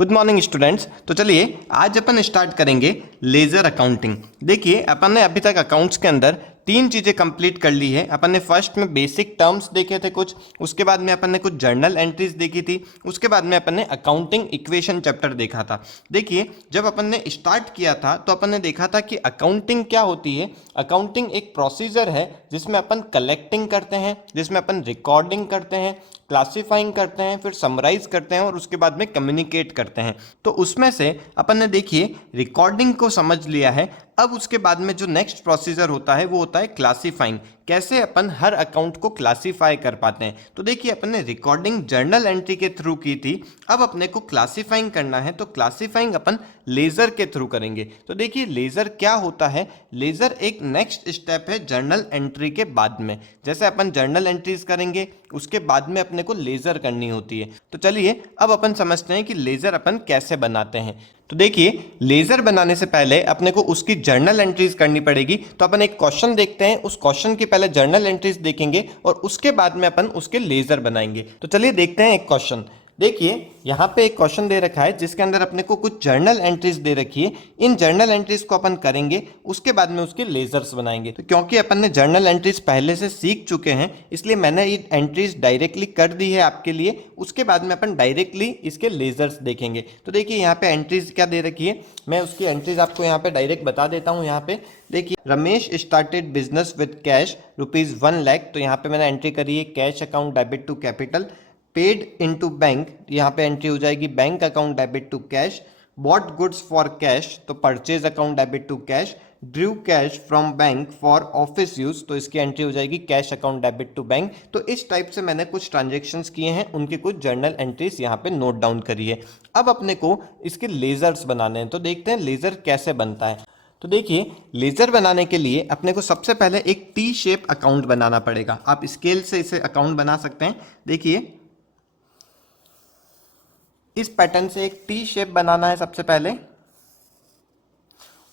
Good morning students. तो चलिए आज अपन स्टार्ट करेंगे लेजर अकाउंटिंग। देखिए अपन ने अभी तक अकाउंट्स के अंदर तीन चीज़ें कंप्लीट कर ली है। अपन ने फर्स्ट में बेसिक टर्म्स देखे थे कुछ, उसके बाद में अपन ने कुछ जर्नल एंट्रीज देखी थी, उसके बाद में अपन ने अकाउंटिंग इक्वेशन चैप्टर देखा था। देखिए जब अपन ने स्टार्ट किया था तो अपन ने देखा था कि अकाउंटिंग क्या होती है। अकाउंटिंग एक प्रोसीजर है जिसमें अपन कलेक्टिंग करते हैं, जिसमें अपन रिकॉर्डिंग करते हैं, क्लासिफाइंग करते हैं, फिर समराइज करते हैं और उसके बाद में कम्युनिकेट करते हैं। तो उसमें से अपन ने देखिए रिकॉर्डिंग को समझ लिया है। अब उसके बाद में जो नेक्स्ट प्रोसीजर होता है वो होता है क्लासिफाइंग। कैसे अपन हर अकाउंट को क्लासिफाई कर पाते हैं। तो देखिए अपन ने रिकॉर्डिंग जर्नल एंट्री के थ्रू की थी, अब अपने को क्लासिफाइंग करना है तो क्लासिफाइंग अपन लेजर के थ्रू करेंगे। तो देखिए लेजर क्या होता है। लेजर एक नेक्स्ट स्टेप है जर्नल एंट्री के बाद में। जैसे अपन जर्नल एंट्रीज करेंगे उसके बाद में अपने को लेजर करनी होती है। तो चलिए अब अपन समझते हैं कि लेजर अपन कैसे बनाते हैं। तो देखिए लेजर बनाने से पहले अपने को उसकी जर्नल एंट्रीज करनी पड़ेगी। तो अपन एक क्वेश्चन देखते हैं, उस क्वेश्चन की पहले जर्नल एंट्रीज देखेंगे और उसके बाद में अपन उसके लेजर बनाएंगे। तो चलिए देखते हैं एक क्वेश्चन। देखिए यहाँ पे एक क्वेश्चन दे रखा है जिसके अंदर अपने को कुछ जर्नल एंट्रीज दे रखी है। इन जर्नल एंट्रीज को अपन करेंगे, उसके बाद में उसके लेजर्स बनाएंगे। तो क्योंकि अपन ने जर्नल एंट्रीज पहले से सीख चुके हैं इसलिए मैंने ये एंट्रीज डायरेक्टली कर दी है आपके लिए। उसके बाद में अपन डायरेक्टली इसके लेजर्स देखेंगे। तो देखिए यहाँ पे एंट्रीज क्या दे रखी है, मैं उसकी एंट्रीज आपको यहाँ पे डायरेक्ट बता देता हूँ। यहाँ पे देखिए Ramesh started business with cash ₹1 lakh. तो यहाँ पे मैंने एंट्री करी है cash account debit to capital. Paid into bank, यहाँ पे एंट्री हो जाएगी bank account debit to cash. Bought goods for cash, तो purchase account debit to cash. Drew cash from bank for office use, तो इसकी entry हो जाएगी cash account debit to bank. तो इस टाइप से मैंने कुछ ट्रांजेक्शन्स किए हैं, उनके कुछ जर्नल एंट्रीज यहाँ पे नोट डाउन करी है। अब अपने को इसके लेजर्स बनाने हैं। तो देखते हैं लेजर कैसे बनता है। तो देखिए लेजर बनाने के लिए अपने को सबसे पहले एक टी शेप अकाउंट बनाना पड़ेगा। आप स्केल से इसे अकाउंट बना सकते हैं। देखिए इस पैटर्न से एक टी शेप बनाना है सबसे पहले।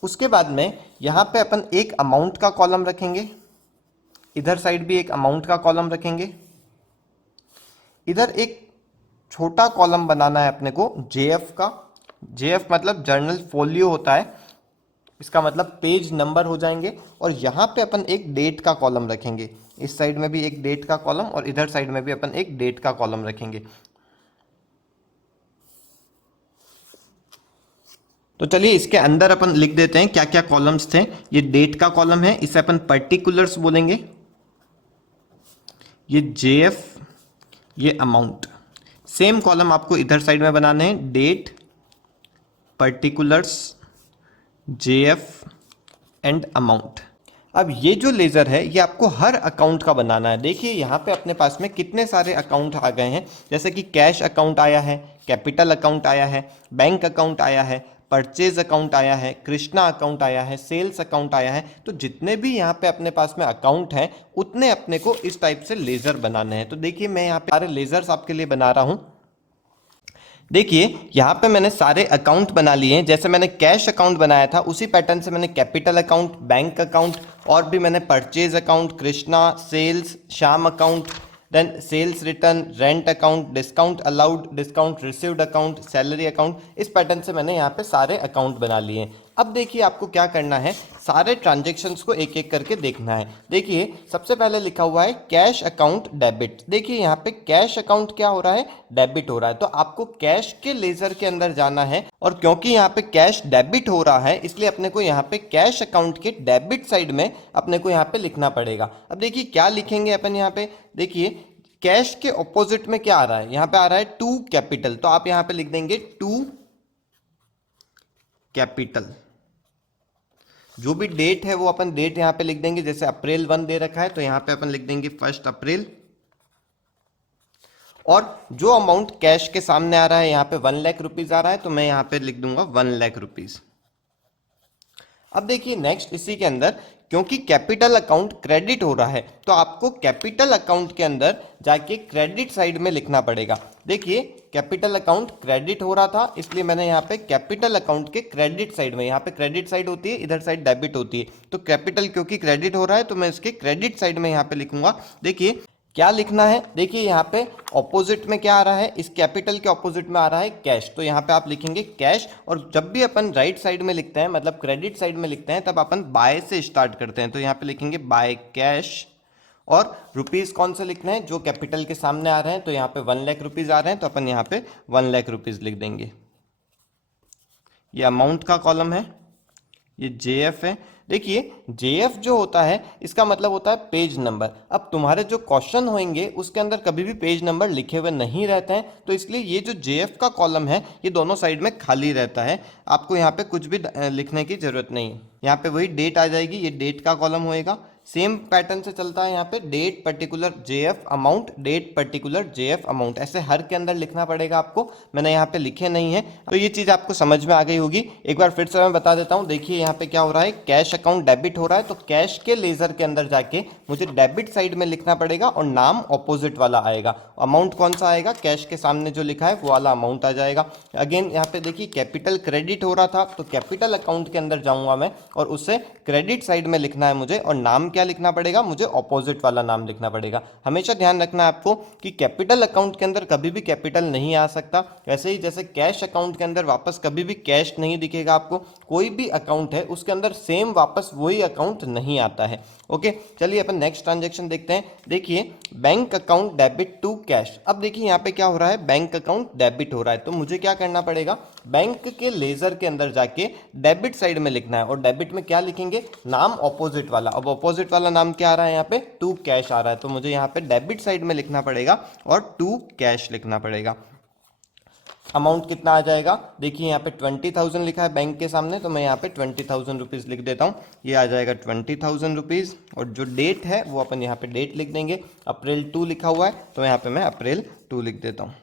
उसके बाद में यहां पे अपन एक अमाउंट का कॉलम रखेंगे, इधर साइड भी एक अमाउंट का कॉलम रखेंगे। इधर एक छोटा कॉलम बनाना है अपने को जेएफ का। जेएफ मतलब जर्नल फोलियो होता है, इसका मतलब पेज नंबर हो जाएंगे। और यहाँ पे अपन एक डेट का कॉलम रखेंगे। इस साइड में भी एक डेट का कॉलम और इधर साइड में भी अपन एक डेट का कॉलम रखेंगे। तो चलिए इसके अंदर अपन लिख देते हैं क्या क्या कॉलम्स थे। ये डेट का कॉलम है, इसे अपन पर्टिकुलर्स बोलेंगे। ये जेएफ, ये अमाउंट। सेम कॉलम आपको इधर साइड में बनाने हैं, date, particulars, JF and amount. अब ये जो लेजर है ये आपको हर अकाउंट का बनाना है। देखिए यहाँ पे अपने पास में कितने सारे अकाउंट आ गए हैं, जैसे कि कैश अकाउंट आया है, कैपिटल अकाउंट आया है, बैंक अकाउंट आया है, परचेज अकाउंट आया है, कृष्णा अकाउंट आया है, सेल्स अकाउंट आया है। तो जितने भी यहाँ पे अपने पास में अकाउंट हैं उतने अपने को इस टाइप से लेजर बनाने हैं। तो देखिए मैं यहाँ पे सारे लेजर्स आपके लिए बना रहा हूँ। देखिए यहाँ पे मैंने सारे अकाउंट बना लिए हैं। जैसे मैंने कैश अकाउंट बनाया था उसी पैटर्न से मैंने कैपिटल अकाउंट, बैंक अकाउंट और भी मैंने purchase account, Krishna, sales, Shyam account, then sales return, rent account, discount allowed, discount received account, salary account, इस पैटर्न से मैंने यहाँ पे सारे अकाउंट बना लिए हैं। अब देखिए आपको क्या करना है, सारे ट्रांजेक्शन्स को एक एक करके देखना है। देखिए सबसे पहले लिखा हुआ है कैश अकाउंट डेबिट। देखिए यहाँ पे कैश अकाउंट क्या हो रहा है, डेबिट हो रहा है। तो आपको कैश के लेजर के अंदर जाना है और क्योंकि यहाँ पे कैश डेबिट हो रहा है इसलिए अपने को यहाँ पे कैश अकाउंट के डेबिट साइड में अपने को यहाँ पे लिखना पड़ेगा। अब देखिए क्या लिखेंगे अपन यहाँ पे। देखिए कैश के ऑपोजिट में क्या आ रहा है, यहाँ पे आ रहा है टू कैपिटल। तो आप यहाँ पे लिख देंगे टू कैपिटल। जो भी डेट है वो अपन डेट यहाँ पे लिख देंगे। जैसे अप्रैल 1 दे रखा है तो यहाँ पे अपन लिख देंगे 1 अप्रैल। और जो अमाउंट कैश के सामने आ रहा है यहाँ पे 1 लाख रुपीज आ रहा है तो मैं यहाँ पे लिख दूंगा 1 लाख रुपीज। अब देखिए नेक्स्ट इसी के अंदर क्योंकि कैपिटल अकाउंट क्रेडिट हो रहा है तो आपको कैपिटल अकाउंट के अंदर जाके क्रेडिट साइड में लिखना पड़ेगा। देखिए कैपिटल अकाउंट क्रेडिट हो रहा था इसलिए मैंने यहाँ पे कैपिटल अकाउंट के क्रेडिट साइड में, यहाँ पे क्रेडिट साइड होती है, इधर साइड डेबिट होती है। तो कैपिटल क्योंकि क्रेडिट हो रहा है तो मैं इसके क्रेडिट साइड में यहाँ पे लिखूंगा। देखिए क्या लिखना है, देखिए यहाँ पे ऑपोजिट में क्या आ रहा है, इस कैपिटल के ऑपोजिट में आ रहा है कैश, तो यहाँ पे आप लिखेंगे कैश। और जब भी अपन राइट साइड में लिखते हैं, मतलब क्रेडिट साइड में लिखते हैं, तब अपन बाय से स्टार्ट करते हैं, तो यहाँ पे लिखेंगे बाय कैश। और रुपीस कौन से लिखना है, जो कैपिटल के सामने आ रहे हैं, तो यहाँ पे 1 लाख रुपीज आ रहे हैं, तो अपन यहाँ पे 1 लाख रुपीज लिख देंगे। ये अमाउंट का कॉलम है, ये जेएफ है। देखिए जेएफ जो होता है इसका मतलब होता है पेज नंबर। अब तुम्हारे जो क्वेश्चन होंगे उसके अंदर कभी भी पेज नंबर लिखे हुए नहीं रहते हैं, तो इसलिए ये जो जेएफ का कॉलम है ये दोनों साइड में खाली रहता है, आपको यहाँ पे कुछ भी लिखने की जरूरत नहीं है। यहाँ पे वही डेट आ जाएगी, ये डेट का कॉलम होएगा। सेम पैटर्न से चलता है यहाँ पे, date particular JF amount, date particular JF amount, ऐसे हर के अंदर लिखना पड़ेगा आपको। मैंने यहाँ पे लिखे नहीं है, तो ये चीज़ आपको समझ में आ गई होगी। एक बार फिर से मैं बता देता हूँ। देखिए यहाँ पे क्या हो रहा है, कैश अकाउंट डेबिट हो रहा है, तो कैश के लेजर के अंदर जाके मुझे डेबिट साइड में लिखना पड़ेगा और नाम ऑपोजिट वाला आएगा। अमाउंट कौन सा आएगा, कैश के सामने जो लिखा है वो वाला अमाउंट आ जाएगा। अगेन यहाँ पे देखिए कैपिटल क्रेडिट हो रहा था, तो कैपिटल अकाउंट के अंदर जाऊंगा मैं और उससे क्रेडिट साइड में लिखना है मुझे, और नाम क्या लिखना पड़ेगा, मुझे ऑपोजिट वाला नाम लिखना पड़ेगा। हमेशा ध्यान रखना है आपको कि कैपिटल अकाउंट के अंदर कभी भी कैपिटल नहीं आ सकता। वैसे ही जैसे कैश अकाउंट के अंदर वापस कभी भी कैश नहीं दिखेगा आपको, कोई भी अकाउंट है उसके अंदर सेम वापस वही अकाउंट नहीं आता है। ओके, चलिए अपन नेक्स्ट ट्रांजेक्शन देखते हैं। देखिए bank account debit to cash. अब देखिए यहाँ पे क्या हो रहा है, बैंक अकाउंट डेबिट हो रहा है, तो मुझे क्या करना पड़ेगा, बैंक के लेजर के अंदर जाके डेबिट साइड में लिखना है, और डेबिट में क्या लिखेंगे, नाम ऑपोजिट वाला। अब ऑपोजिट वाला नाम क्या आ रहा है, यहाँ पे टू कैश आ रहा है, तो मुझे यहाँ पे डेबिट साइड में लिखना पड़ेगा और टू कैश लिखना पड़ेगा। अमाउंट कितना आ जाएगा, देखिए यहाँ पे 20,000 लिखा है बैंक के सामने, तो मैं यहाँ पे 20,000 रुपीज़ लिख देता हूँ, ये आ जाएगा 20,000 रुपीज़। और जो डेट है वो अपन यहाँ पे डेट लिख देंगे, अप्रैल 2 लिखा हुआ है, तो यहाँ पे मैं अप्रैल 2 लिख देता हूँ।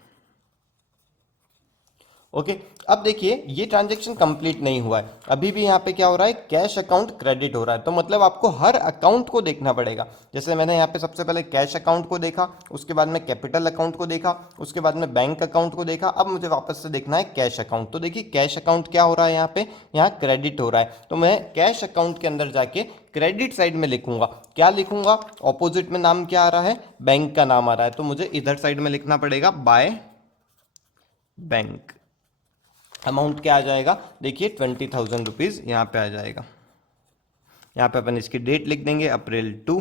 ओके, अब देखिए ये ट्रांजैक्शन कंप्लीट नहीं हुआ है, अभी भी यहाँ पे क्या हो रहा है, कैश अकाउंट क्रेडिट हो रहा है, तो मतलब आपको हर अकाउंट को देखना पड़ेगा। जैसे मैंने यहाँ पे सबसे पहले कैश अकाउंट को देखा, उसके बाद में कैपिटल अकाउंट को देखा, उसके बाद में बैंक अकाउंट को देखा, अब मुझे वापस से देखना है कैश अकाउंट। तो देखिए कैश अकाउंट क्या हो रहा है, यहाँ पे यहाँ क्रेडिट हो रहा है, तो मैं कैश अकाउंट के अंदर जाके क्रेडिट साइड में लिखूंगा। क्या लिखूंगा, ऑपोजिट में नाम क्या आ रहा है, बैंक का नाम आ रहा है, तो मुझे इधर साइड में लिखना पड़ेगा बाय बैंक। अमाउंट क्या आ जाएगा, देखिए 20,000 रुपीज़ यहाँ पे आ जाएगा। यहाँ पे अपन इसकी डेट लिख देंगे अप्रैल 2,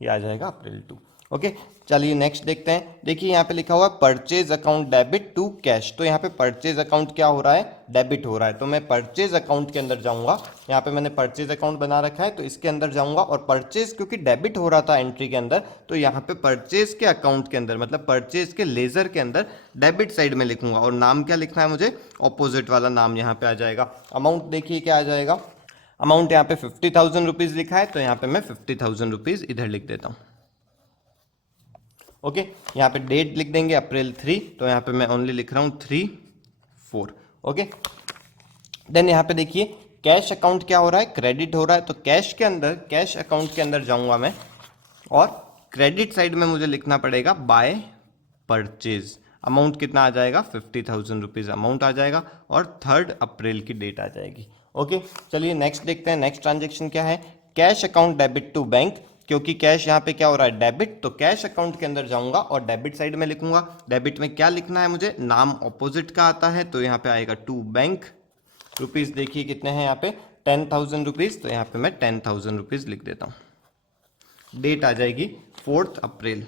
ये आ जाएगा अप्रैल 2। ओके, चलिए नेक्स्ट देखते हैं। देखिए यहाँ पे लिखा हुआ है purchase account debit to cash, तो यहाँ पे परचेज अकाउंट क्या हो रहा है, डेबिट हो रहा है, तो मैं परचेज अकाउंट के अंदर जाऊँगा। यहाँ पे मैंने परचेज अकाउंट बना रखा है, तो इसके अंदर जाऊँगा, और परचेज क्योंकि डेबिट हो रहा था एंट्री के अंदर, तो यहाँ पे परचेज के अकाउंट के अंदर, मतलब परचेज के लेजर के अंदर डेबिट साइड में लिखूंगा, और नाम क्या लिखना है मुझे, ऑपोजिट वाला नाम यहाँ पे आ जाएगा। अमाउंट देखिए क्या आ जाएगा, अमाउंट यहाँ पे 50,000 रुपीज़ लिखा है, तो यहाँ पे मैं 50,000 रुपीज़ इधर लिख देता हूँ। ओके, यहाँ पे डेट लिख देंगे अप्रैल 3, तो यहाँ पे मैं ओनली लिख रहा हूँ 3/4। ओके, देन यहाँ पे देखिए कैश अकाउंट क्या हो रहा है, क्रेडिट हो रहा है, तो कैश के अंदर, कैश अकाउंट के अंदर जाऊँगा मैं, और क्रेडिट साइड में मुझे लिखना पड़ेगा बाय परचेज। अमाउंट कितना आ जाएगा, 50,000 रुपीज़ अमाउंट आ जाएगा, और 3 अप्रैल की डेट आ जाएगी। ओके, चलिए नेक्स्ट देखते हैं। नेक्स्ट ट्रांजेक्शन क्या है, cash account debit to bank, क्योंकि कैश यहाँ पे क्या हो रहा है, डेबिट, तो कैश अकाउंट के अंदर जाऊंगा और डेबिट साइड में लिखूंगा। डेबिट में क्या लिखना है मुझे, नाम ऑपोजिट का आता है, तो यहाँ पे आएगा टू बैंक। रुपीज़ देखिए कितने हैं यहाँ पे, 10,000 रुपीज़, तो यहाँ पे मैं 10,000 रुपीज़ लिख देता हूँ। डेट आ जाएगी 4 अप्रैल,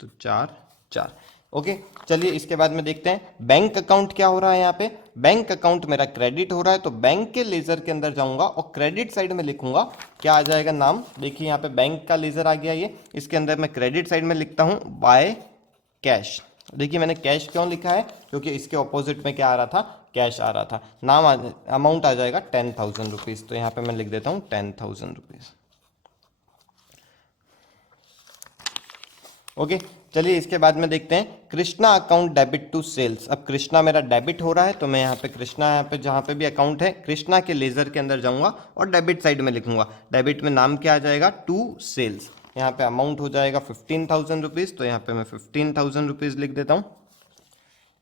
तो 4/4। ओके, चलिए इसके बाद में देखते हैं बैंक अकाउंट क्या हो रहा है। यहाँ पे बैंक अकाउंट मेरा क्रेडिट हो रहा है, तो बैंक के लेजर के अंदर जाऊंगा और क्रेडिट साइड में लिखूंगा, क्या आ जाएगा, नाम देखिए यहाँ पे बैंक का लेजर आ गया, ये इसके अंदर मैं क्रेडिट साइड में लिखता हूँ बाय कैश। देखिए मैंने कैश क्यों लिखा है, क्योंकि इसके ऑपोजिट में क्या आ रहा था, कैश आ रहा था। नाम अमाउंट आ जाएगा 10,000 रुपीज़, तो यहाँ पे मैं लिख देता हूँ 10,000 रुपीज़। ओके, चलिए इसके बाद में देखते हैं Krishna account debit to sales. अब कृष्णा मेरा डेबिट हो रहा है, तो मैं यहाँ पे कृष्णा, यहाँ पे जहाँ पे भी अकाउंट है कृष्णा के लेजर के अंदर जाऊँगा और डेबिट साइड में लिखूंगा। डेबिट में नाम क्या आ जाएगा, टू सेल्स। यहाँ पे अमाउंट हो जाएगा 15,000 रुपीज़, तो यहाँ पे मैं 15,000 रुपीज़ लिख देता हूँ।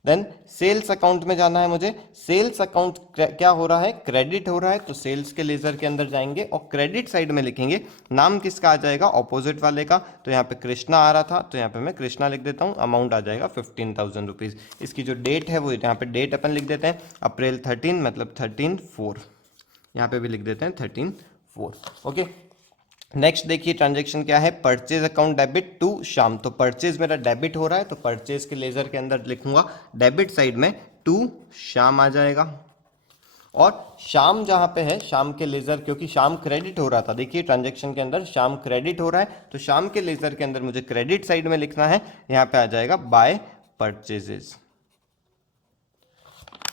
देन सेल्स अकाउंट में जाना है मुझे। सेल्स अकाउंट क्या हो रहा है, क्रेडिट हो रहा है, तो सेल्स के लेजर के अंदर जाएंगे और क्रेडिट साइड में लिखेंगे। नाम किसका आ जाएगा, ऑपोजिट वाले का। तो यहाँ पे कृष्णा आ रहा था, तो यहाँ पे मैं कृष्णा लिख देता हूँ। अमाउंट आ जाएगा 15,000 रुपीज़। इसकी जो डेट है वो यहाँ पे डेट अपन लिख देते हैं अप्रैल 13, मतलब 13/4। यहाँ पे भी लिख देते हैं 13/4। ओके, नेक्स्ट देखिए ट्रांजेक्शन क्या है, purchase account debit to Shyam. तो परचेज मेरा डेबिट हो रहा है, तो परचेज के लेजर के अंदर लिखूंगा डेबिट साइड में टू श्याम आ जाएगा। और श्याम जहां पे है, श्याम के लेजर, क्योंकि श्याम क्रेडिट हो रहा था, देखिए ट्रांजेक्शन के अंदर श्याम क्रेडिट हो रहा है, तो श्याम के लेजर के अंदर मुझे क्रेडिट साइड में लिखना है। यहाँ पे आ जाएगा बाय परचेजेस।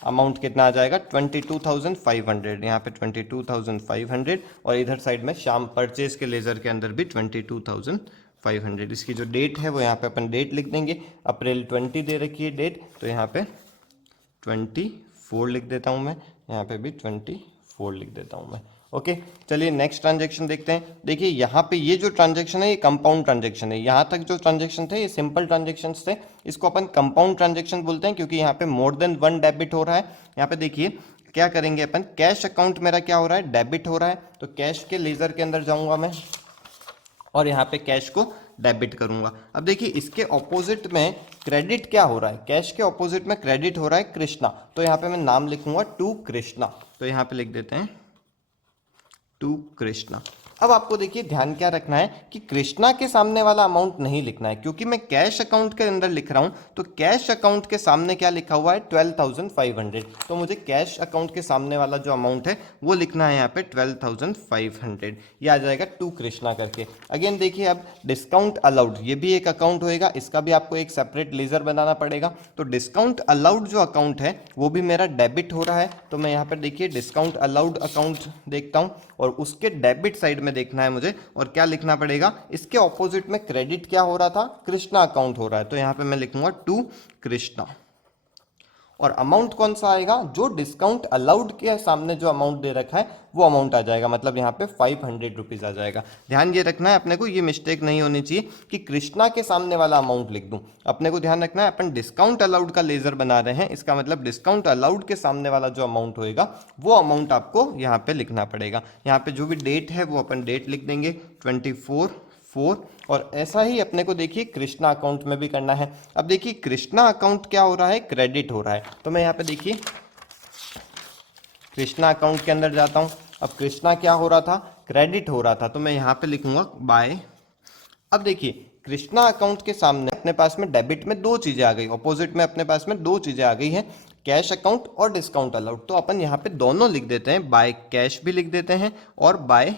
अमाउंट कितना आ जाएगा 22,500, यहाँ पे 22,500 और इधर साइड में शाम परचेज के लेजर के अंदर भी 22,500। इसकी जो डेट है वो यहाँ पे अपन डेट लिख देंगे, अप्रैल 20 दे रखी है डेट, तो यहाँ पे 24 लिख देता हूँ मैं, यहाँ पे भी 24 लिख देता हूँ मैं। ओके, चलिए नेक्स्ट ट्रांजेक्शन देखते हैं। देखिए यहाँ पे ये जो ट्रांजेक्शन है ये कंपाउंड ट्रांजेक्शन है। यहाँ तक जो ट्रांजेक्शन थे ये सिंपल ट्रांजेक्शन थे, इसको अपन कंपाउंड ट्रांजेक्शन बोलते हैं, क्योंकि यहाँ पे मोर देन वन डेबिट हो रहा है। यहाँ पे देखिए क्या करेंगे अपन, कैश अकाउंट मेरा क्या हो रहा है, डेबिट हो रहा है, तो कैश के लेजर के अंदर जाऊंगा मैं और यहाँ पे कैश को डेबिट करूंगा। अब देखिए इसके ऑपोजिट में क्रेडिट क्या हो रहा है, कैश के ऑपोजिट में क्रेडिट हो रहा है कृष्णा, तो यहाँ पे मैं नाम लिखूंगा टू कृष्णा, तो यहाँ पे लिख देते हैं टू कृष्णा। अब आपको देखिए ध्यान क्या रखना है कि कृष्णा के सामने वाला अमाउंट नहीं लिखना है, क्योंकि मैं कैश अकाउंट के अंदर लिख रहा हूं, तो कैश अकाउंट के सामने क्या लिखा हुआ है 12,500, तो मुझे कैश अकाउंट के सामने वाला जो अमाउंट है वो लिखना है यहाँ पे 12,500, ये आ जाएगा टू कृष्णा करके। अगेन देखिए अब डिस्काउंट अलाउड, ये भी एक अकाउंट होएगा, इसका भी आपको एक सेपरेट लेजर बनाना पड़ेगा। तो डिस्काउंट अलाउड जो अकाउंट है वो भी मेरा डेबिट हो रहा है, तो मैं यहाँ पर देखिए डिस्काउंट अलाउड अकाउंट देखता हूँ और उसके डेबिट साइड में देखना है मुझे, और क्या लिखना पड़ेगा, इसके ऑपोजिट में क्रेडिट क्या हो रहा था, कृष्णा अकाउंट हो रहा है, तो यहां पे मैं लिखूंगा टू कृष्णा। और अमाउंट कौन सा आएगा, जो डिस्काउंट अलाउड के सामने जो अमाउंट दे रखा है वो अमाउंट आ जाएगा, मतलब यहाँ पे 500 रुपीज आ जाएगा। ध्यान ये रखना है अपने को, ये मिस्टेक नहीं होनी चाहिए कि कृष्णा के सामने वाला अमाउंट लिख दूं। अपने को ध्यान रखना है अपन डिस्काउंट अलाउड का लेजर बना रहे हैं, इसका मतलब डिस्काउंट अलाउड के सामने वाला जो अमाउंट होएगा वो अमाउंट आपको यहाँ पे लिखना पड़ेगा। यहाँ पे जो भी डेट है वो अपन डेट लिख देंगे 24/4, और ऐसा ही अपने को देखिए कृष्णा अकाउंट में भी करना है। अब देखिए कृष्णा अकाउंट क्या हो रहा है, क्रेडिट हो रहा है, तो मैं यहाँ पे देखिए कृष्णा अकाउंट के अंदर जाता हूं। अब कृष्णा क्या हो रहा था, क्रेडिट हो रहा था, तो मैं यहाँ पे लिखूंगा बाय। अब देखिए कृष्णा अकाउंट के सामने अपने पास में डेबिट में दो चीजें आ गई, ऑपोजिट में अपने पास में दो चीजें आ गई हैं, कैश अकाउंट और डिस्काउंट अलाउड, तो अपन यहाँ पे दोनों लिख देते हैं, बाय कैश भी लिख देते हैं और बाय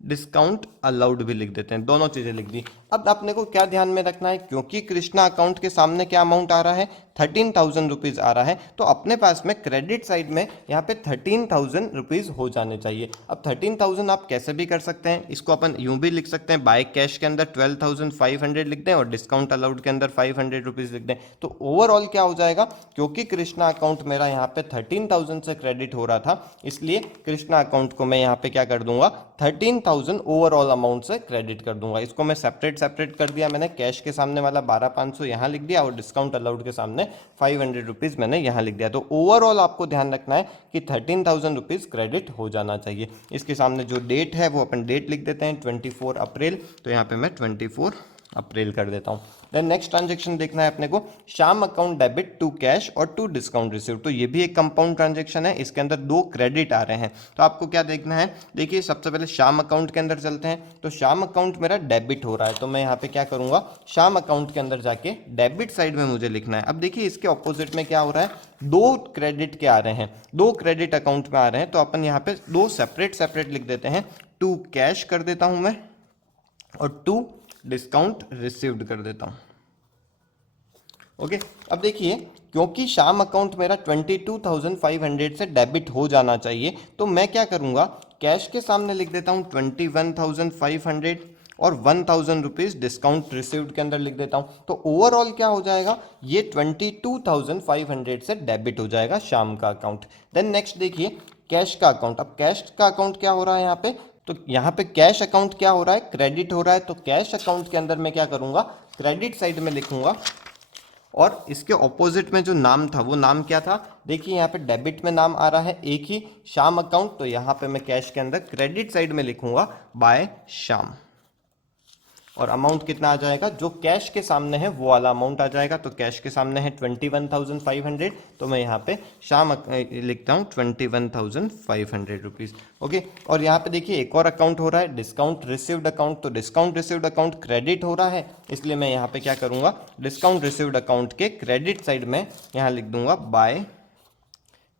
डिस्काउंट अलाउड भी लिख देते हैं, दोनों चीजें लिख दी। अब अपने को क्या ध्यान में रखना है, क्योंकि कृष्णा अकाउंट के सामने क्या अमाउंट आ रहा है 13,000 रुपीज आ रहा है, तो अपने पास में क्रेडिट साइड में यहाँ पे 13,000 रुपीज हो जाने चाहिए। अब 13,000 आप कैसे भी कर सकते हैं, इसको अपन यूं भी लिख सकते हैं, बाय कैश के अंदर 12,500 लिख दें और डिस्काउंट अलाउड के अंदर 500 रुपीज लिख दें, तो ओवरऑल क्या हो जाएगा, क्योंकि कृष्णा अकाउंट मेरा यहाँ पे 13,000 से क्रेडिट हो रहा था, इसलिए कृष्णा अकाउंट को मैं यहाँ पे क्या कर दूंगा 13,000 ओवरऑल अमाउंट से क्रेडिट कर दूंगा। इसको मैं सेपरेट कर दिया मैंने, कैश के सामने वाला 12,500 यहाँ लिख दिया और डिस्काउंट अलाउड के सामने 500 रुपीज मैंने यहाँ लिख दिया। तो ओवरऑल आपको ध्यान रखना है कि 13,000 रुपीज क्रेडिट हो जाना चाहिए। इसके सामने जो डेट है वो अपन डेट लिख देते हैं 24 अप्रैल, तो यहाँ पे मैं 24 अप्रैल कर देता हूँ। देन नेक्स्ट ट्रांजेक्शन देखना है अपने को, Shyam account debit to cash और टू डिस्काउंट रिसीव, तो ये भी एक कंपाउंड ट्रांजेक्शन है, इसके अंदर दो क्रेडिट आ रहे हैं। तो आपको क्या देखना है, देखिए सबसे पहले श्याम अकाउंट के अंदर चलते हैं, तो श्याम अकाउंट मेरा डेबिट हो रहा है, तो मैं यहाँ पे क्या करूंगा, श्याम अकाउंट के अंदर जाके डेबिट साइड में मुझे लिखना है। अब देखिए इसके ऑपोजिट में क्या हो रहा है, दो क्रेडिट के आ रहे हैं, दो क्रेडिट अकाउंट में आ रहे हैं, तो अपन यहाँ पे दो सेपरेट लिख देते हैं, टू कैश कर देता हूं मैं और टू डिस्काउंट रिसीव्ड कर देता हूं। ओके, अब देखिए क्योंकि श्याम अकाउंट मेरा 22,500 से डेबिट हो जाना चाहिए, तो मैं क्या करूंगा, कैश के सामने लिख देता हूं 21,500 और 1,000 रुपीज डिस्काउंट रिसीव्ड के अंदर लिख देता हूं, तो ओवरऑल क्या हो जाएगा, ये 22,500 से डेबिट हो जाएगा श्याम का अकाउंट। देन नेक्स्ट देखिए कैश का अकाउंट, अब कैश का अकाउंट क्या हो रहा है यहाँ पे, तो यहाँ पे कैश अकाउंट क्या हो रहा है, क्रेडिट हो रहा है, तो कैश अकाउंट के अंदर मैं क्या करूंगा, क्रेडिट साइड में लिखूंगा और इसके ऑपोजिट में जो नाम था वो नाम क्या था, देखिए यहाँ पे डेबिट में नाम आ रहा है एक ही, श्याम अकाउंट, तो यहाँ पे मैं कैश के अंदर क्रेडिट साइड में लिखूंगा बाय श्याम, और अमाउंट कितना आ जाएगा, जो कैश के सामने है वो वाला अमाउंट आ जाएगा। तो कैश के सामने है 21,500, तो मैं यहाँ पे शाम लिखता हूँ 21,500 रुपीज़। ओके, और यहाँ पे देखिए एक और अकाउंट हो रहा है डिस्काउंट रिसीव्ड अकाउंट, तो डिस्काउंट रिसीव्ड अकाउंट क्रेडिट हो रहा है, इसलिए मैं यहाँ पे क्या करूँगा, डिस्काउंट रिसीव्ड अकाउंट के क्रेडिट साइड में यहाँ लिख दूंगा बाय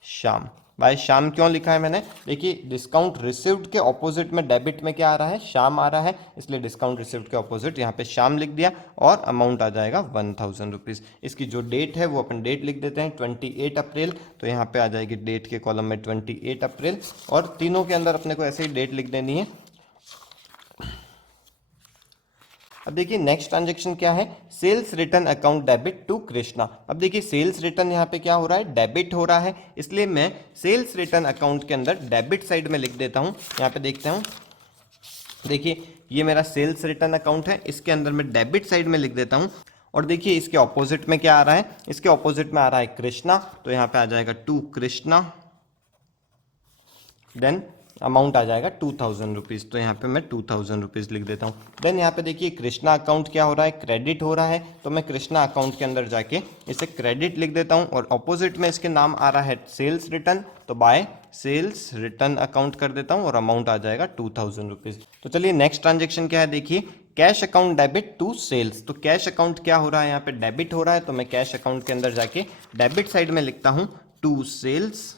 श्याम। बाय श्याम क्यों लिखा है मैंने, देखिए डिस्काउंट रिसीव्ड के ऑपोजिट में डेबिट में क्या आ रहा है, श्याम आ रहा है, इसलिए डिस्काउंट रिसीव्ड के ऑपोजिट यहाँ पे श्याम लिख दिया, और अमाउंट आ जाएगा 1,000 रुपीज़। इसकी जो डेट है वो अपन डेट लिख देते हैं 28 अप्रैल, तो यहाँ पे आ जाएगी डेट के कॉलम में 28 अप्रैल, और तीनों के अंदर अपने को ऐसे ही डेट लिख देनी है। अब देखिए नेक्स्ट ट्रांजेक्शन क्या है, sales return account debit to Krishna. अब देखिए सेल्स रिटर्न यहाँ पे क्या हो रहा है, डेबिट हो रहा है, इसलिए मैं सेल्स रिटर्न अकाउंट के अंदर डेबिट साइड में लिख देता हूँ। यहाँ पे देखते हूँ, देखिए ये मेरा सेल्स रिटर्न अकाउंट है, इसके अंदर मैं डेबिट साइड में लिख देता हूँ। और देखिए इसके ऑपोजिट में क्या आ रहा है, इसके ऑपोजिट में आ रहा है कृष्णा, तो यहाँ पे आ जाएगा टू कृष्णा, देन अमाउंट आ जाएगा 2,000 रुपीज़, तो यहाँ पे मैं 2,000 रुपीज़ लिख देता हूँ। देन यहाँ पे देखिए कृष्णा अकाउंट क्या हो रहा है, क्रेडिट हो रहा है, तो मैं कृष्णा अकाउंट के अंदर जाके इसे क्रेडिट लिख देता हूँ, और ऑपोजिट में इसके नाम आ रहा है सेल्स रिटर्न, तो बाय सेल्स रिटर्न अकाउंट कर देता हूँ, और अमाउंट आ जाएगा 2,000 रुपीज़। तो चलिए नेक्स्ट ट्रांजेक्शन क्या है, देखिए cash account debit to sales. तो कैश अकाउंट क्या हो रहा है, यहाँ पे डेबिट हो रहा है, तो मैं कैश अकाउंट के अंदर जाके डेबिट साइड में लिखता हूँ टू सेल्स,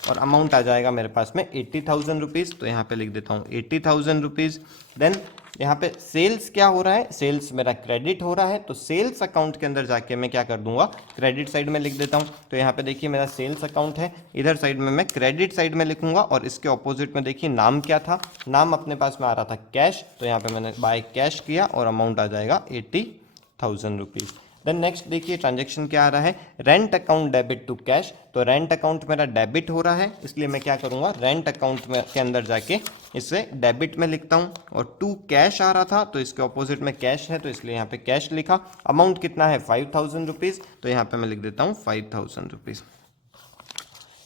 और अमाउंट आ जाएगा मेरे पास में 80,000 रुपीज़, तो यहाँ पे लिख देता हूँ 80,000 रुपीज़। देन यहाँ पे सेल्स क्या हो रहा है, सेल्स मेरा क्रेडिट हो रहा है, तो सेल्स अकाउंट के अंदर जाके मैं क्या कर दूंगा, क्रेडिट साइड में लिख देता हूँ। तो यहाँ पे देखिए मेरा सेल्स अकाउंट है, इधर साइड में मैं क्रेडिट साइड में लिखूंगा, और इसके ऑपोजिट में देखिए नाम क्या था, नाम अपने पास में आ रहा था कैश, तो यहाँ पे मैंने बाय कैश किया, और अमाउंट आ जाएगा 80,000 रुपीज़। देन नेक्स्ट देखिए ट्रांजेक्शन क्या आ रहा है, rent account debit to cash. तो रेंट अकाउंट मेरा डेबिट हो रहा है, इसलिए मैं क्या करूंगा, रेंट अकाउंट में के अंदर जाके इसे डेबिट में लिखता हूं, और टू कैश आ रहा था, तो इसके ऑपोजिट में कैश है, तो इसलिए यहाँ पे कैश लिखा। अमाउंट कितना है 5,000 रुपीज़, तो यहाँ पे मैं लिख देता हूँ 5,000 रुपीज़।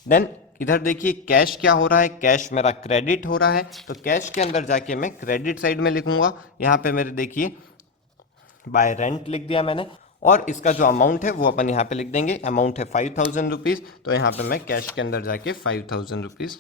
देन इधर देखिए कैश क्या हो रहा है, कैश मेरा क्रेडिट हो रहा है, तो कैश के अंदर जाके मैं क्रेडिट साइड में लिखूंगा। यहाँ पे मेरे देखिए बाय रेंट लिख दिया मैंने, और इसका जो अमाउंट है वो अपन यहाँ पे लिख देंगे, अमाउंट है 5,000 रुपीज़, तो यहाँ पे मैं कैश के अंदर जाके 5,000 रुपीज़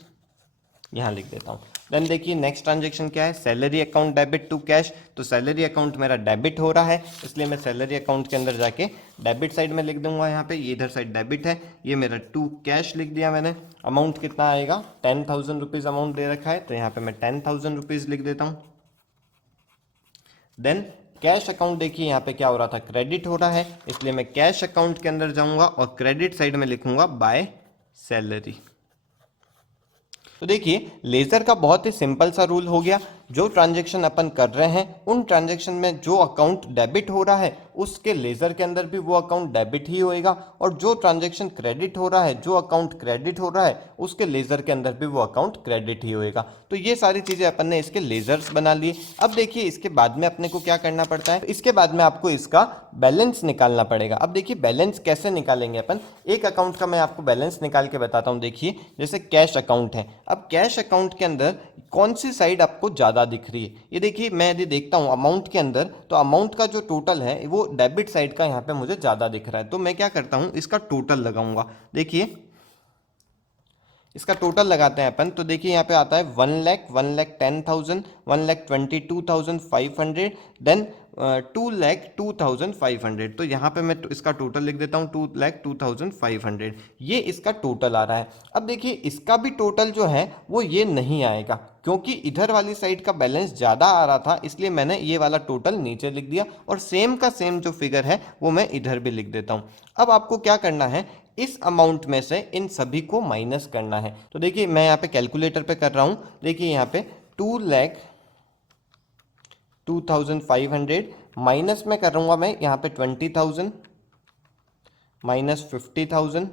यहाँ लिख देता हूँ। देन देखिए नेक्स्ट ट्रांजेक्शन क्या है, salary account debit to cash. तो सैलरी अकाउंट मेरा डेबिट हो रहा है, इसलिए मैं सैलरी अकाउंट के अंदर जाके डेबिट साइड में लिख दूंगा। यहाँ पे ये इधर साइड डेबिट है, ये मेरा टू कैश लिख दिया मैंने। अमाउंट कितना आएगा, 10,000 रुपीज़ अमाउंट दे रखा है, तो यहाँ पे मैं 10,000 रुपीज़ लिख देता हूँ। देन कैश अकाउंट देखिए यहाँ पे क्या हो रहा था, क्रेडिट हो रहा है, इसलिए मैं कैश अकाउंट के अंदर जाऊंगा और क्रेडिट साइड में लिखूंगा बाय सैलरी। तो देखिए लेजर का बहुत ही सिंपल सा रूल हो गया, जो ट्रांजैक्शन अपन कर रहे हैं उन ट्रांजैक्शन में जो अकाउंट डेबिट हो रहा है उसके लेजर के अंदर भी वो अकाउंट डेबिट ही होएगा, और जो ट्रांजैक्शन क्रेडिट हो रहा है, जो अकाउंट क्रेडिट हो रहा है उसके लेजर के अंदर भी वो अकाउंट क्रेडिट ही होएगा। तो ये सारी चीजें अपन ने इसके लेजर्स बना लिए। अब देखिए इसके बाद में अपने को क्या करना पड़ता है, इसके बाद में आपको इसका बैलेंस निकालना पड़ेगा। अब देखिए बैलेंस कैसे निकालेंगे अपन, एक अकाउंट का मैं आपको बैलेंस निकाल के बताता हूँ। देखिए जैसे कैश अकाउंट है, अब कैश अकाउंट के अंदर कौन सी साइड आपको ज़्यादा दिख रही है, ये देखिए मैं यदि देखता हूँ अमाउंट के अंदर, तो अमाउंट का जो टोटल है वो डेबिट साइड का यहाँ पे मुझे ज़्यादा दिख रहा है, तो मैं क्या करता हूँ इसका टोटल लगाऊंगा। देखिए इसका टोटल लगाते हैं अपन, तो देखिए यहाँ पे आता है 1,10,000, 1,22,500, देन 2,02,500। तो यहाँ पे मैं इसका टोटल लिख देता हूँ 2,02,500, ये इसका टोटल आ रहा है। अब देखिए इसका भी टोटल जो है वो ये नहीं आएगा, क्योंकि इधर वाली साइड का बैलेंस ज़्यादा आ रहा था, इसलिए मैंने ये वाला टोटल नीचे लिख दिया, और सेम का सेम जो फिगर है वो मैं इधर भी लिख देता हूँ। अब आपको क्या करना है, इस अमाउंट में से इन सभी को माइनस करना है। तो देखिए मैं यहाँ पे कैलकुलेटर पे कर रहा हूँ, देखिए यहाँ पे 2,02,500 माइनस में कर रहा मैं यहाँ पे 20,000 minus 50,000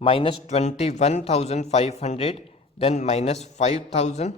minus 21,500, then minus 5,000,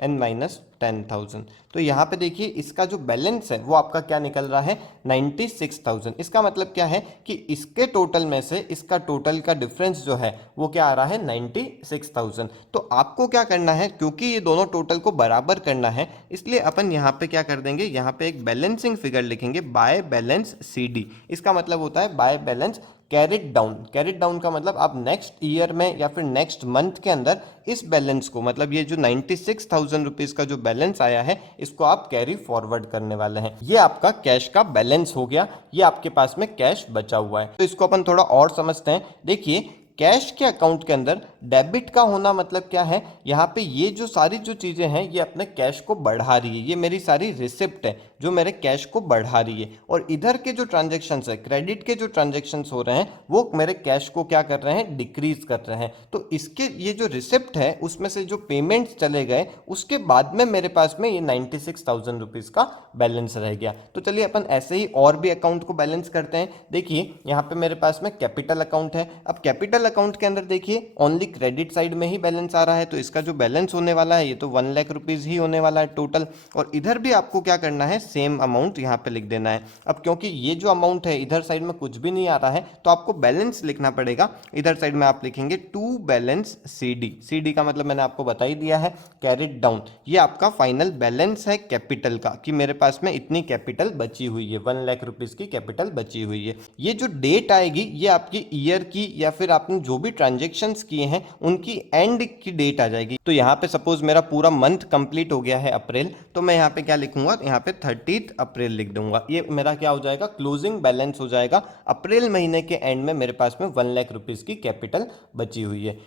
and minus 10,000। तो यहाँ पे देखिए इसका जो बैलेंस है वो आपका क्या निकल रहा है 96,000। इसका मतलब क्या है कि इसके टोटल में से इसका टोटल का डिफरेंस जो है वो क्या आ रहा है 96,000। तो आपको क्या करना है, क्योंकि ये दोनों टोटल को बराबर करना है, इसलिए अपन यहाँ पे क्या कर देंगे, यहाँ पे एक बैलेंसिंग फिगर लिखेंगे बाय बैलेंस CD। इसका मतलब होता है by balance carried down. Carried down का मतलब आप नेक्स्ट ईयर में या फिर नेक्स्ट मंथ के अंदर इस बैलेंस को, मतलब ये जो 96,000 रुपीज़ का जो बैलेंस आया है इसको आप कैरी फॉरवर्ड करने वाले हैं। ये आपका कैश का बैलेंस हो गया, ये आपके पास में कैश बचा हुआ है। तो इसको अपन थोड़ा और समझते हैं। देखिए कैश के अकाउंट के अंदर डेबिट का होना मतलब क्या है, यहाँ पे ये जो सारी जो चीज़ें हैं ये अपने कैश को बढ़ा रही है, ये मेरी सारी रिसिप्ट है जो मेरे कैश को बढ़ा रही है। और इधर के जो ट्रांजेक्शन्स है, क्रेडिट के जो ट्रांजेक्शन्स हो रहे हैं वो मेरे कैश को क्या कर रहे हैं, डिक्रीज कर रहे हैं। तो इसके ये जो रिसिप्ट है उसमें से जो पेमेंट्स चले गए उसके बाद में मेरे पास में ये 96,000 रुपीज़ का बैलेंस रह गया। तो चलिए अपन ऐसे ही और भी अकाउंट को बैलेंस करते हैं। देखिए यहाँ पे मेरे पास में कैपिटल अकाउंट है। अब कैपिटल अकाउंट के अंदर देखिए ओनली क्रेडिट साइड में ही बैलेंस आ रहा है, तो इसका जो बैलेंस होने वाला है ये तो 1 लाख रुपीज़ ही होने वाला है टोटल। और इधर भी आपको क्या करना है, सेम अमाउंट यहाँ पे लिख देना है। अब क्योंकि ये जो अमाउंट है इधर साइड में कुछ भी नहीं आ रहा है तो आपको बैलेंस लिखना पड़ेगा। इधर साइड में आप लिखेंगे टू बैलेंस CD। CD का मतलब मैंने आपको बता ही दिया है, कैरिड डाउन। ये आपका फाइनल बैलेंस है कैपिटल का कि मेरे पास में इतनी कैपिटल बची हुई है, 1 लाख रुपीज़ की कैपिटल बची हुई है। ये जो डेट आएगी ये आपकी ईयर की या फिर आपने जो भी ट्रांजेक्शन्स किए हैं उनकी एंड की डेट आ जाएगी। तो यहाँ पे सपोज मेरा पूरा मंथ कंप्लीट हो गया है अप्रैल, तो मैं यहाँ पे क्या लिखूंगा, यहाँ पे 30 अप्रैल लिख दूंगा। ये मेरा क्या हो जाएगा, क्लोजिंग बैलेंस हो जाएगा। अप्रैल महीने के एंड में मेरे पास में 1 लाख रुपीज़ की कैपिटल बची हुई है।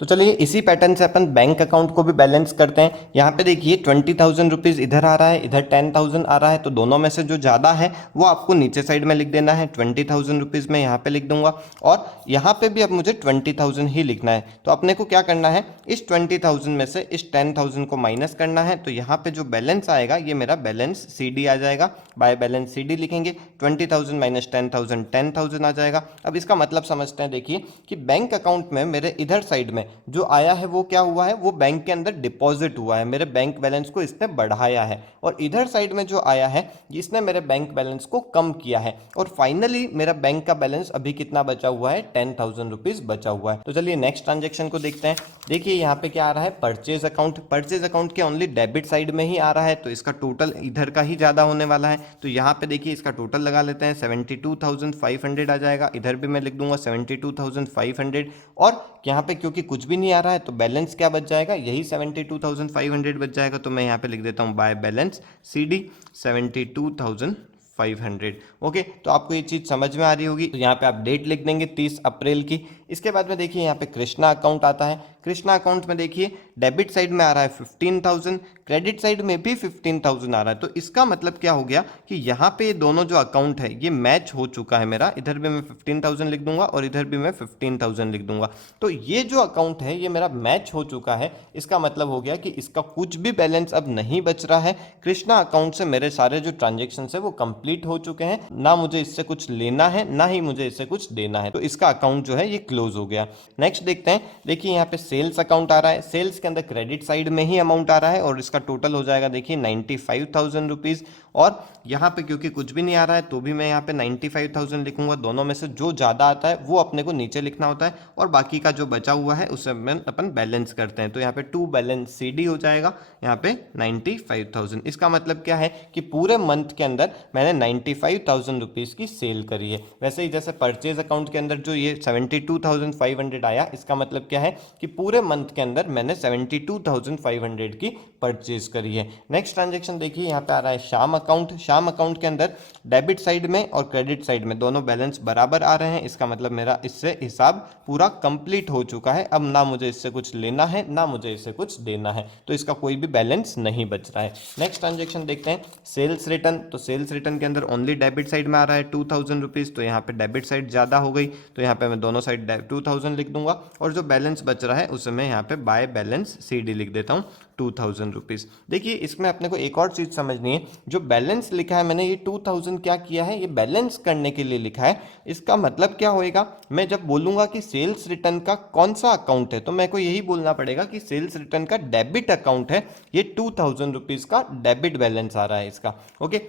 तो चलिए इसी पैटर्न से अपन बैंक अकाउंट को भी बैलेंस करते हैं। यहाँ पे देखिए 20,000 रुपीज़ इधर आ रहा है, इधर 10,000 आ रहा है, तो दोनों में से जो ज़्यादा है वो आपको नीचे साइड में लिख देना है। 20,000 रुपीज़ में यहाँ पे लिख दूंगा और यहाँ पे भी अब मुझे 20,000 ही लिखना है। तो अपने को क्या करना है, इस 20,000 में से इस 10,000 को माइनस करना है। तो यहाँ पे जो बैलेंस आएगा ये मेरा बैलेंस CD आ जाएगा। बाय बैलेंस CD लिखेंगे, 20,000 माइनस 10,000 10,000 आ जाएगा। अब इसका मतलब समझते हैं। देखिए कि बैंक अकाउंट में मेरे इधर साइड में जो आया है वो क्या हुआ है, वो बैंक के अंदर डिपॉजिट हुआ है, मेरे बैंक बैलेंस को इसने बढ़ाया है। और इधर साइड में जो आया है इसने मेरे बैंक बैलेंस को कम किया है। और फाइनली मेरा बैंक का बैलेंस अभी कितना बचा हुआ है, 10,000 रुपीज़ बचा हुआ है। तो चलिए नेक्स्ट ट्रांजेक्शन को देखते हैं। देखिए यहाँ पे क्या आ रहा है, परचेज अकाउंट। परचेज अकाउंट के ओनली डेबिट साइड में ही आ रहा है, तो इसका टोटल इधर का ही ज़्यादा होने वाला है। तो यहाँ पे देखिए इसका टोटल लगा लेते हैं, 72,500 आ जाएगा। इधर भी मैं लिख दूंगा 72,500। और यहाँ पे क्योंकि कुछ भी नहीं आ रहा है तो बैलेंस क्या बच जाएगा, यही 72,500 बच जाएगा। तो मैं यहाँ पे लिख देता हूँ बाय बैलेंस CD 72,500। ओके, तो आपको ये चीज़ समझ में आ रही होगी। तो यहाँ पे आप डेट लिख देंगे 30 अप्रैल की। इसके बाद में देखिए यहाँ पे कृष्णा अकाउंट आता है। कृष्णा अकाउंट में देखिए डेबिट साइड में आ रहा है 15,000, क्रेडिट साइड में भी 15,000 आ रहा है। तो इसका मतलब क्या हो गया कि यहाँ पे दोनों जो अकाउंट है ये मैच हो चुका है मेरा। इधर भी मैं 15,000 लिख दूंगा और इधर भी मैं 15,000 लिख दूंगा। तो ये जो अकाउंट है ये मेरा मैच हो चुका है। इसका मतलब हो गया कि इसका कुछ भी बैलेंस अब नहीं बच रहा है। कृष्णा अकाउंट से मेरे सारे जो ट्रांजेक्शन है वो कंप्लीट हो चुके हैं, ना मुझे इससे कुछ लेना है ना ही मुझे इससे कुछ देना है। तो इसका अकाउंट जो है ये क्लोज हो गया। नेक्स्ट देखते हैं। देखिए यहाँ पे सेल्स अकाउंट आ रहा है। सेल्स के अंदर क्रेडिट साइड में ही अमाउंट आ रहा है और इसका टोटल हो जाएगा देखिए 95,000 रुपीज़। और यहाँ पे क्योंकि कुछ भी नहीं आ रहा है तो भी मैं यहाँ पे 95,000 लिखूंगा। दोनों में से जो ज़्यादा आता है वो अपने को नीचे लिखना होता है और बाकी का जो बचा हुआ है उसे अपन बैलेंस करते हैं। तो यहाँ पे टू बैलेंस CD हो जाएगा, यहाँ पे 95,000। इसका मतलब क्या है कि पूरे मंथ के अंदर मैंने 95,000 रुपीज़ की सेल करी है। वैसे ही जैसे परचेज अकाउंट के अंदर जो ये 72,500 आया, इसका मतलब क्या है कि पूरे मंथ के अंदर मैंने 72,500 की परचेज करी है। नेक्स्ट ट्रांजेक्शन देखिए यहाँ पे आ रहा है श्याम अकाउंट। श्याम अकाउंट के अंदर डेबिट साइड में और क्रेडिट साइड में दोनों बैलेंस बराबर आ रहे हैं। इसका मतलब मेरा इससे हिसाब पूरा कंप्लीट हो चुका है। अब ना मुझे इससे कुछ लेना है ना मुझे इससे कुछ देना है, तो इसका कोई भी बैलेंस नहीं बच रहा है। नेक्स्ट ट्रांजेक्शन देखते हैं, सेल्स रिटर्न। तो सेल्स रिटर्न के अंदर ओनली डेबिट साइड में आ रहा है 2,000 रुपीज़, तो यहाँ पे डेबिट साइड ज़्यादा हो गई, तो यहाँ पे मैं दोनों साइड 2000 लिख दूंगा और जो बैलेंस बच रहा है उसे मैं यहाँ पे बाय बैलेंस CD लिख देता हूँ 2000 रुपीज़। देखिए इसमें अपने को एक और चीज़ समझनी है, जो बैलेंस लिखा है मैंने ये 2000 क्या किया है, ये बैलेंस करने के लिए लिखा है। इसका मतलब क्या होएगा, मैं जब बोलूँगा कि सेल्स रिटर्न का कौन सा अकाउंट है तो मेरे को यही बोलना पड़ेगा कि सेल्स रिटर्न का डेबिट अकाउंट है, ये 2000 रुपीज़ का डेबिट बैलेंस आ रहा है इसका। ओके,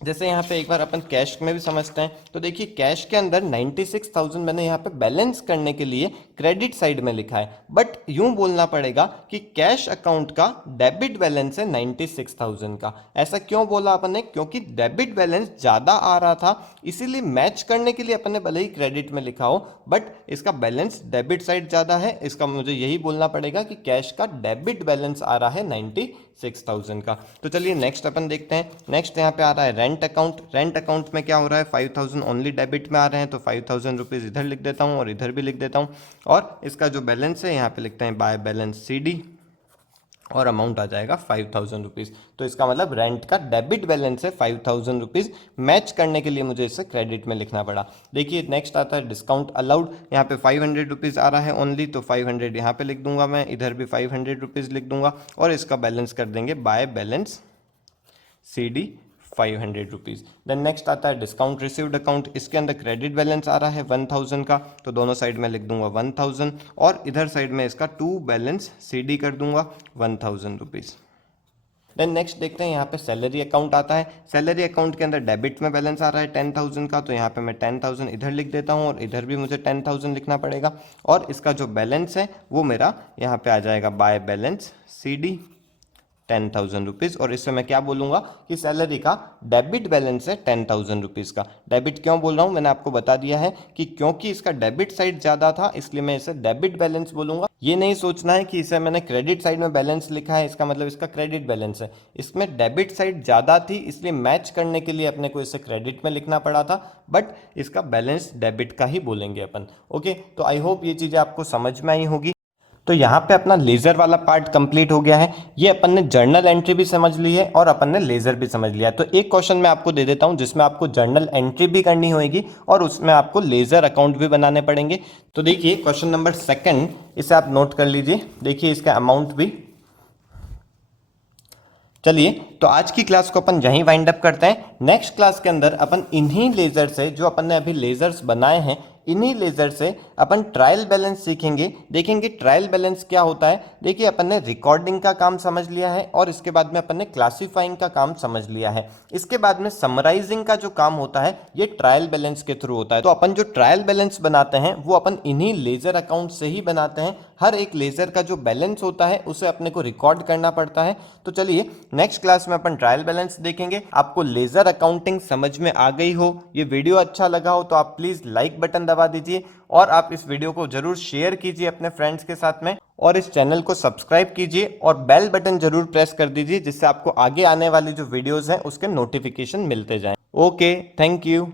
जैसे यहाँ पे एक बार अपन कैश में भी समझते हैं, तो देखिए कैश के अंदर 96,000 मैंने यहाँ पे बैलेंस करने के लिए क्रेडिट साइड में लिखा है, बट यूं बोलना पड़ेगा कि कैश अकाउंट का डेबिट बैलेंस है 96,000 का। ऐसा क्यों बोला अपन ने, क्योंकि डेबिट बैलेंस ज़्यादा आ रहा था, इसीलिए मैच करने के लिए अपन ने भले ही क्रेडिट में लिखा हो बट इसका बैलेंस डेबिट साइड ज़्यादा है, इसका मुझे यही बोलना पड़ेगा कि कैश का डेबिट बैलेंस आ रहा है 96,000 का। तो चलिए नेक्स्ट अपन देखते हैं। नेक्स्ट यहाँ पे आ रहा है रेंट अकाउंट। रेंट अकाउंट में क्या हो रहा है, 5,000 ओनली डेबिट में आ रहे हैं, तो 5,000 रुपीज़ इधर लिख देता हूँ और इधर भी लिख देता हूँ, और इसका जो बैलेंस है यहाँ पे लिखते हैं बाय बैलेंस CD और अमाउंट आ जाएगा 5,000 रुपीज़। तो इसका मतलब रेंट का डेबिट बैलेंस है 5,000 रुपीज़, मैच करने के लिए मुझे इसे क्रेडिट में लिखना पड़ा। देखिए नेक्स्ट आता है डिस्काउंट अलाउड। यहाँ पे 500 रुपीज़ आ रहा है ओनली, तो 500 यहाँ पे लिख दूंगा मैं, इधर भी 500 रुपीज़ लिख दूंगा और इसका बैलेंस कर देंगे by balance CD 500 rupees. Then next आता है डिस्काउंट रिसीव्ड अकाउंट। इसके अंदर क्रेडिट बैलेंस आ रहा है 1000 का, तो दोनों साइड में लिख दूंगा 1000 और इधर साइड में इसका टू बैलेंस CD कर दूंगा 1000 रुपीज़। देन नेक्स्ट देखते हैं, यहाँ पे सैलरी अकाउंट आता है। सैलरी अकाउंट के अंदर डेबिट में बैलेंस आ रहा है 10,000 का, तो यहाँ पे मैं 10,000 इधर लिख देता हूँ और इधर भी मुझे 10,000 लिखना पड़ेगा, और इसका जो बैलेंस है वो मेरा यहाँ पे आ जाएगा बाय बैलेंस CD 10,000 रुपीज़। और इससे मैं क्या बोलूँगा कि सैलरी का डेबिट बैलेंस है 10,000 रुपीज़ का। डेबिट क्यों बोल रहा हूँ, मैंने आपको बता दिया है कि क्योंकि इसका डेबिट साइड ज़्यादा था इसलिए मैं इसे डेबिट बैलेंस बोलूँगा। ये नहीं सोचना है कि इसे मैंने क्रेडिट साइड में बैलेंस लिखा है इसका मतलब इसका क्रेडिट बैलेंस है, इसमें डेबिट साइड ज़्यादा थी इसलिए मैच करने के लिए अपने को इसे क्रेडिट में लिखना पड़ा था, बट इसका बैलेंस डेबिट का ही बोलेंगे अपन। ओके, तो आई होप ये चीज़ें आपको समझ में आई होगी। तो यहाँ पे अपना लेज़र वाला पार्ट कंप्लीट हो गया है। ये अपन ने जर्नल एंट्री भी समझ ली है और अपन ने लेज़र भी समझ लिया है। तो एक क्वेश्चन मैं आपको दे देता हूँ जिसमें आपको जर्नल एंट्री भी करनी होगी और उसमें आपको लेज़र अकाउंट भी बनाने पड़ेंगे। तो देखिए क्वेश्चन नंबर 2, इसे आप नोट कर लीजिए। देखिए इसका अमाउंट भी। चलिए तो आज की क्लास को अपन यहीं वाइंड अप करते हैं। नेक्स्ट क्लास के अंदर अपन इन्हीं लेज़र से, जो अपन ने अभी लेज़र्स बनाए हैं, इन्हीं लेज़र से अपन ट्रायल बैलेंस सीखेंगे। देखेंगे ट्रायल बैलेंस क्या होता है। देखिए अपन ने रिकॉर्डिंग का काम समझ लिया है और इसके बाद में अपन ने क्लासीफाइंग का काम समझ लिया है। इसके बाद में समराइजिंग का जो काम होता है ये ट्रायल बैलेंस के थ्रू होता है। तो अपन जो ट्रायल बैलेंस बनाते हैं वो अपन इन्हीं लेज़र अकाउंट से ही बनाते हैं। हर एक लेज़र का जो बैलेंस होता है उसे अपने को रिकॉर्ड करना पड़ता है। तो चलिए नेक्स्ट क्लास में अपन ट्रायल बैलेंस देखेंगे। आपको लेज़र अकाउंटिंग समझ में आ गई हो, ये वीडियो अच्छा लगा हो तो आप प्लीज़ लाइक बटन दबा दीजिए और आप इस वीडियो को जरूर शेयर कीजिए अपने फ्रेंड्स के साथ में, और इस चैनल को सब्सक्राइब कीजिए और बेल बटन जरूर प्रेस कर दीजिए जिससे आपको आगे आने वाली जो वीडियोस हैं उसके नोटिफिकेशन मिलते जाएं। Okay, thank you.